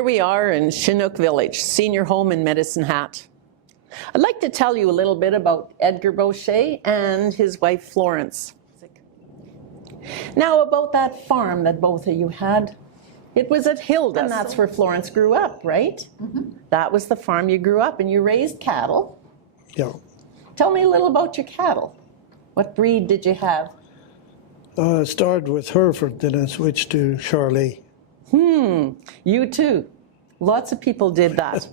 Here we are in Chinook Village, senior home in Medicine Hat. I'd like to tell you a little bit about Edgar Boschee and his wife Florence. Now about that farm that both of you had. It was at Hilda, and that's where Florence grew up, right? Mm-hmm. That was the farm you grew up, and you raised cattle. Yeah. Tell me a little about your cattle. What breed did you have? I started with Hereford, then I switched to Charolais. You too. Lots of people did that.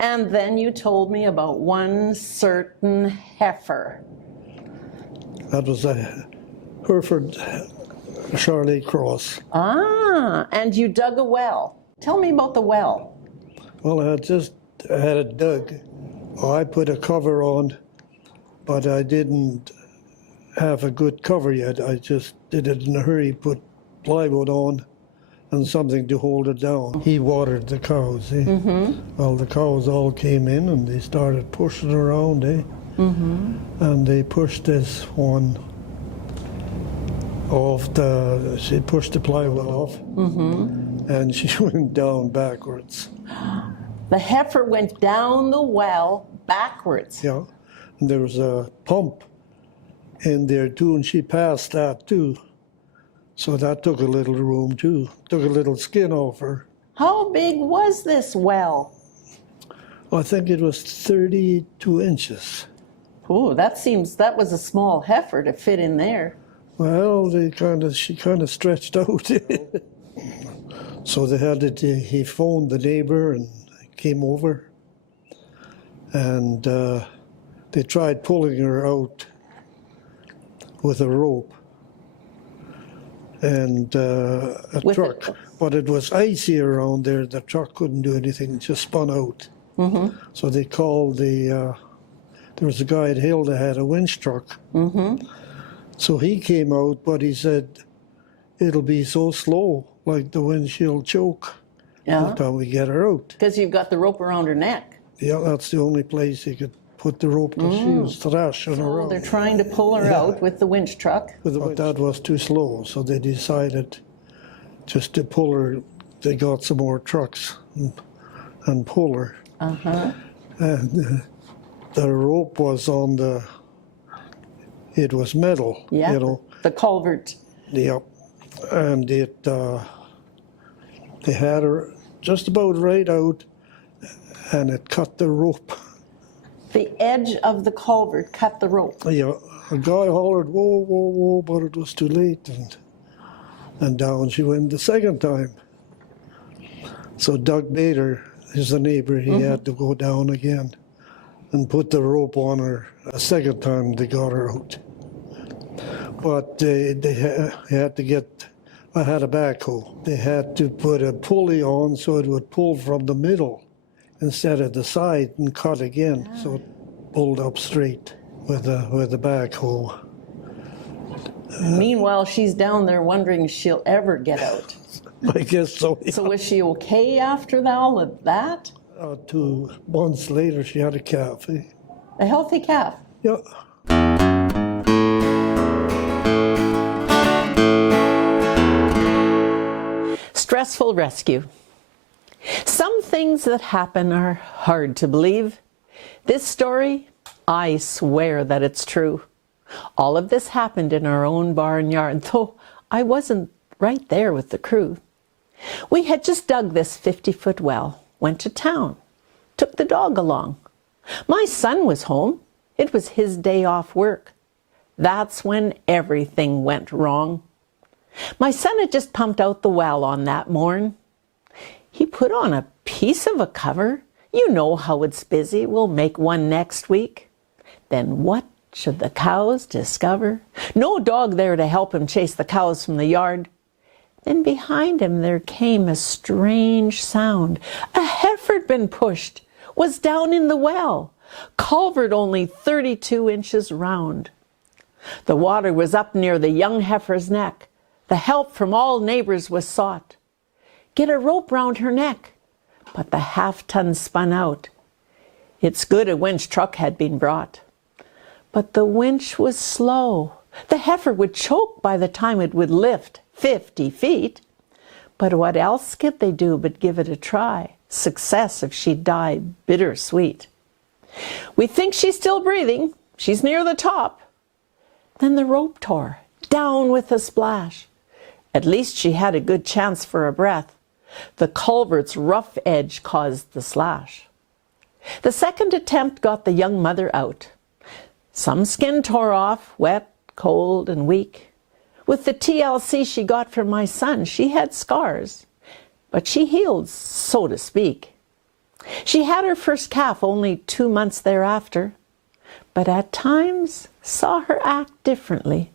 And then you told me about one certain heifer. That was a Hereford Charolais cross. Ah, and you dug a well. Tell me about the well. Well, I had it dug. I put a cover on, but I didn't have a good cover yet. I just did it in a hurry, put plywood on and something to hold it down. He watered the cows. Well, the cows all came in and they started pushing around, and they pushed this one off she pushed the plywood off, and she went down backwards. The heifer went down the well backwards. Yeah, and there was a pump in there too, and she passed that too. So that took a little room too, took a little skin off her. How big was this well? I think it was 32 inches. Oh, that was a small heifer to fit in there. Well, she kind of stretched out. So he phoned the neighbor and came over, and they tried pulling her out with a rope and a truck. But it was icy around there. The truck couldn't do anything, it just spun out. So they called there was a guy at Hill that had a winch truck. So he came out, but he said, it'll be so slow, like the windshield choke, by the time we get her out. Because you've got the rope around her neck. Yeah, that's the only place he could put the rope, because she was thrashing around. They're trying to pull her out with the winch truck. But that was too slow, so they decided just to pull her. They got some more trucks and pull her. And the rope was on it was metal, you know. The culvert. Yep. And they had her just about right out, and it cut the rope. The edge of the culvert cut the rope. Yeah, a guy hollered, whoa, whoa, whoa, but it was too late, and down she went the second time. So Doug Bader is the neighbor, he had to go down again and put the rope on her a second time. They got her out. But they had to get, I had a backhoe. They had to put a pulley on so it would pull from the middle instead of the side and cut again. So it pulled up straight with the backhoe. Meanwhile, she's down there wondering if she'll ever get out. I guess so. Yeah. So was she okay after all of that? 2 months later, she had a calf. A healthy calf? Yeah. Stressful rescue. Some things that happen are hard to believe. This story, I swear that it's true. All of this happened in our own barnyard, though I wasn't right there with the crew. We had just dug this 50-foot well, went to town, took the dog along. My son was home. It was his day off work. That's when everything went wrong. My son had just pumped out the well on that morn. He put on a piece of a cover. You know how it's busy. We'll make one next week. Then what should the cows discover? No dog there to help him chase the cows from the yard. Then behind him there came a strange sound. A heifer had been pushed, was down in the well, culvert only 32 inches round. The water was up near the young heifer's neck. The help from all neighbors was sought. Get a rope round her neck. But the half-ton spun out. It's good a winch truck had been brought. But the winch was slow. The heifer would choke by the time it would lift 50 feet. But what else could they do but give it a try? Success, if she died, bittersweet. We think she's still breathing. She's near the top. Then the rope tore, down with a splash. At least she had a good chance for a breath. The culvert's rough edge caused the slash. The second attempt got the young mother out. Some skin tore off, wet, cold, and weak. With the TLC she got from my son, she had scars, but she healed, so to speak. She had her first calf only 2 months thereafter, but at times saw her act differently.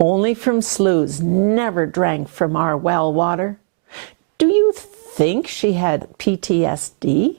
Only from sloughs, never drank from our well water. Do you think she had PTSD?